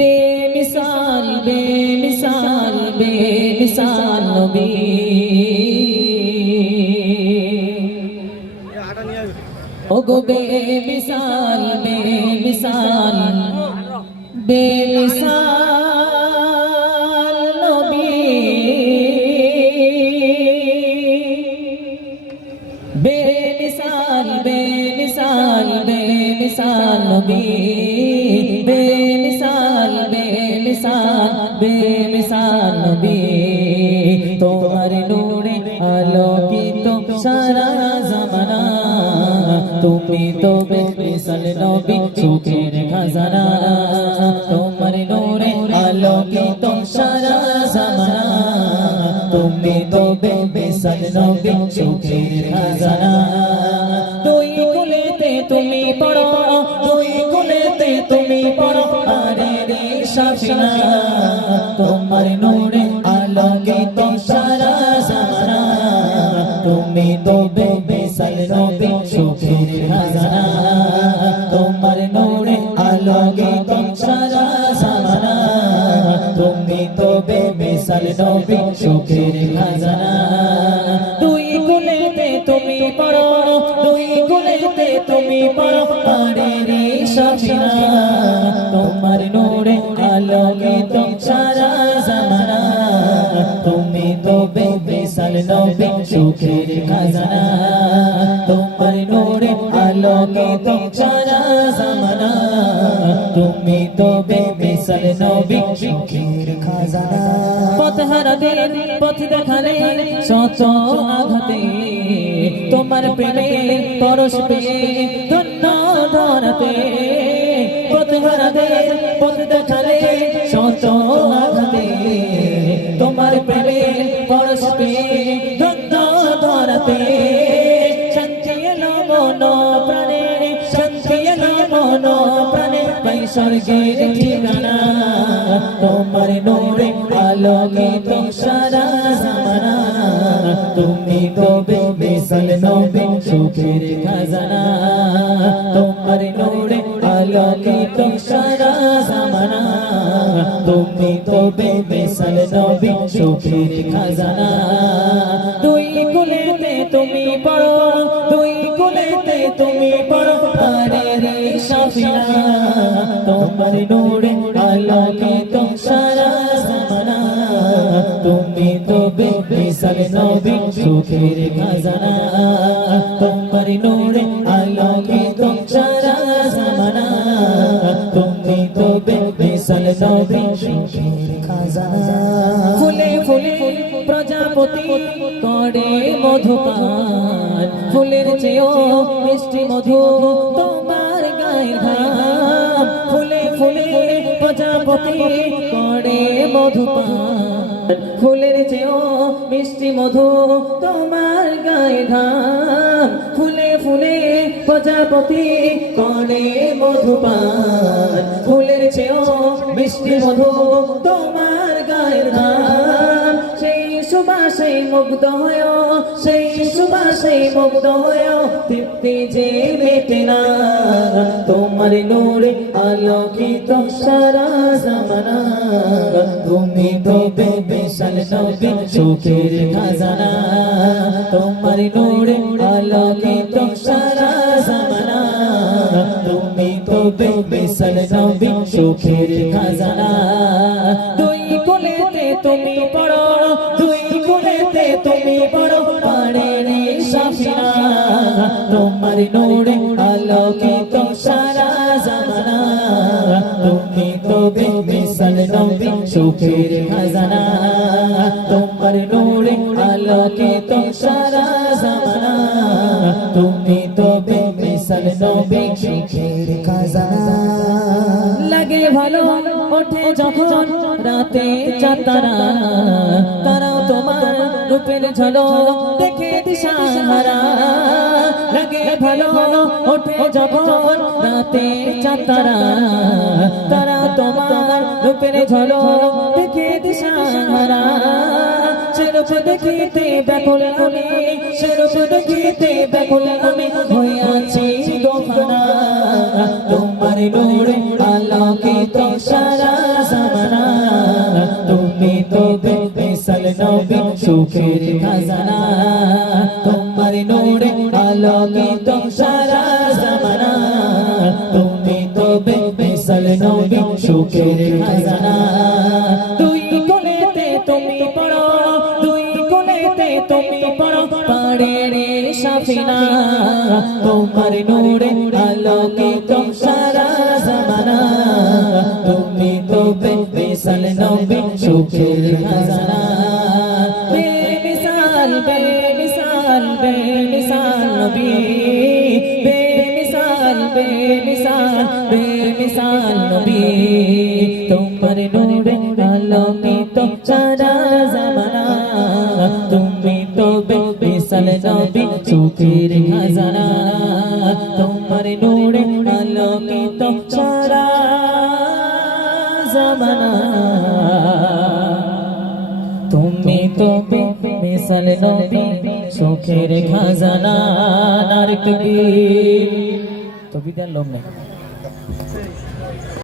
बेमिसाल बेमिसाल बेमिसाल नबी ओगो बेमिसाल बेमिसाल बेमिसाल नबी बेमिसाल बेमिसाल बेमिसाल नबी बेमिसाल बेमिसाल बेमिसाल नबी তোমার নূরে আলোকিত সারা জামানা তুমি তো বেমিসাল নবী সুখের খাজানা তোমার নূরে আলোকিত সারা জামানা তুমি তো বেমিসাল নবী সুখের খাজানা দুই কুলেতে তুমি পড়ো দুই কুলেতে তুমি পড়ো আরে রে শাফিনা তোমার নূরে আলোকিত সারা জামানা তুমি তো বেমিসাল নবী সুখের খাজানা তোমার নূরে আলোকিত সারা জামানা তুমি তো বেমিসাল নবী সুখের খাজানা দুই কুলেতে তুমি পড়ো দুই কুলেতে তুমি পড়ো আরে রে শাফিনা তোমার নূরে আলোকিত সারা জামানা তুমি তো বেমিসাল নবী সুখের খাজানা তোমার নূরে আলোকিত সারা জামানা তুমি তো বেমিসাল নবী সুখের খাজানা পথ হারাতে পথ দেখালে শত আঘাতে তোমার প্রেমে পরশ পেয়ে ধন্য ধরাতে পথ হারাতে পথ দেখালে শত আঘাতে তোমার প্রেমে পরশ পেয়ে ধন্য ধরাতে শান্তি এলো মন প্রাণে শান্তি এলো মন প্রাণে পাই স্বর্গের ঠিকানা তোমার নূরে আলোকিত সারা জামানা তুমি তো বেমিসাল নবী সুখের খাজানা তোমার নূরে আলোকিত সারা জামানা তুমি তো বেমিসাল নবী সুখের খাজানা দুই কুলেতে তুমি পড়ো দুই কুলেতে তুমি পড়ো আরে রে শাফিনা তোমার নূরে আলোকিত সারা জামানা তুমি তো বেমিসাল নবী সুখের খাজানা তোমার নূরে আলোকিত সারা জামানা তুমি তো বেমিসাল নবী সুখের খাজানা ফুলে ফুলে প্রজাপতি করে মধুপান ফুলের চেয়েও মিষ্টি মধু তোমার গায়ের ঘাম ফুলে ফুলে প্রজাপতি করে মধুপান ফুলের চেয়েও মিষ্টি মধু তোমার গায়ে ঘাম ফুলে ফুলে প্রজাপতি করে মধুপান ফুলের চেয়েও মিষ্টি মধু তোমার গায়ের ঘাম সেই সুবাসে মুগ্ধ হয় সেই সুবাসে মুগ্ধ হয় তৃপ্তি যে মেটে না তোমার নূরে আলোকিত সারা জামানা তুমি তো বেমিসাল নবী সুখের খাজানা তোমার নূরে আলোকিত সারা জামানা তুমি তো বেমিসাল নবী সুখের খাজানা দুই কুলেতে তুমি পড়ো দুই কুলেতে তুমি পড়ো পারে রে শাফিনা তোমার নূরে আলোকিত সারা জামানা তুমি তো বেমিসাল নবী সুখের খাজানা তোমার নূরে আলোকিত সারা জামানা তুমি তো বেমিসাল নবী সুখের খাজানা লাগে ভালো ওঠে যখন রাতে চাঁদতারা তারাও তোমার রূপের ঝলক দেখে দিশাহারা লাগে ভালো ওঠে যখন রাতে চাঁদতারা তারা তোমার রূপের ঝলক দেখে দিশাহারা সেরূপ দেখিতে ব্যাকুল আমি সেরূপ দেখিতে ব্যাকুল আমি হয়ে আছি দোকানা তোমার নূরে আলোকিত সারা জামানা তুমি তো বেমিসাল নবী সুখের খাজানা তোমার নূরে আলোকিত সারা জামানা তুমি তো বেমিসাল নবী সুখের খাজানা দুই কোণেতে তুমি পড়ো দুই কোণেতে তুমি পড়ো পাড়ের সাফিনা তোমার নূরে আলোকিত সারা জামানা তুমি তো বেমিসাল নবী সুখের খাজানা বেমিসাল বেমিসাল বেমিসাল নবী বেমিসাল বেমিসাল বেমিসাল নবী তোমার নূরে আলোকিত সারা জামানা তুমি তো বেমিসাল নবী সুখের খাজানা তোমার নূরে আলোকিত সারা জামানা তুমি তো বেমিসাল নবী সুখের খাজানা নারী তকবীর তকবীর লোক নেই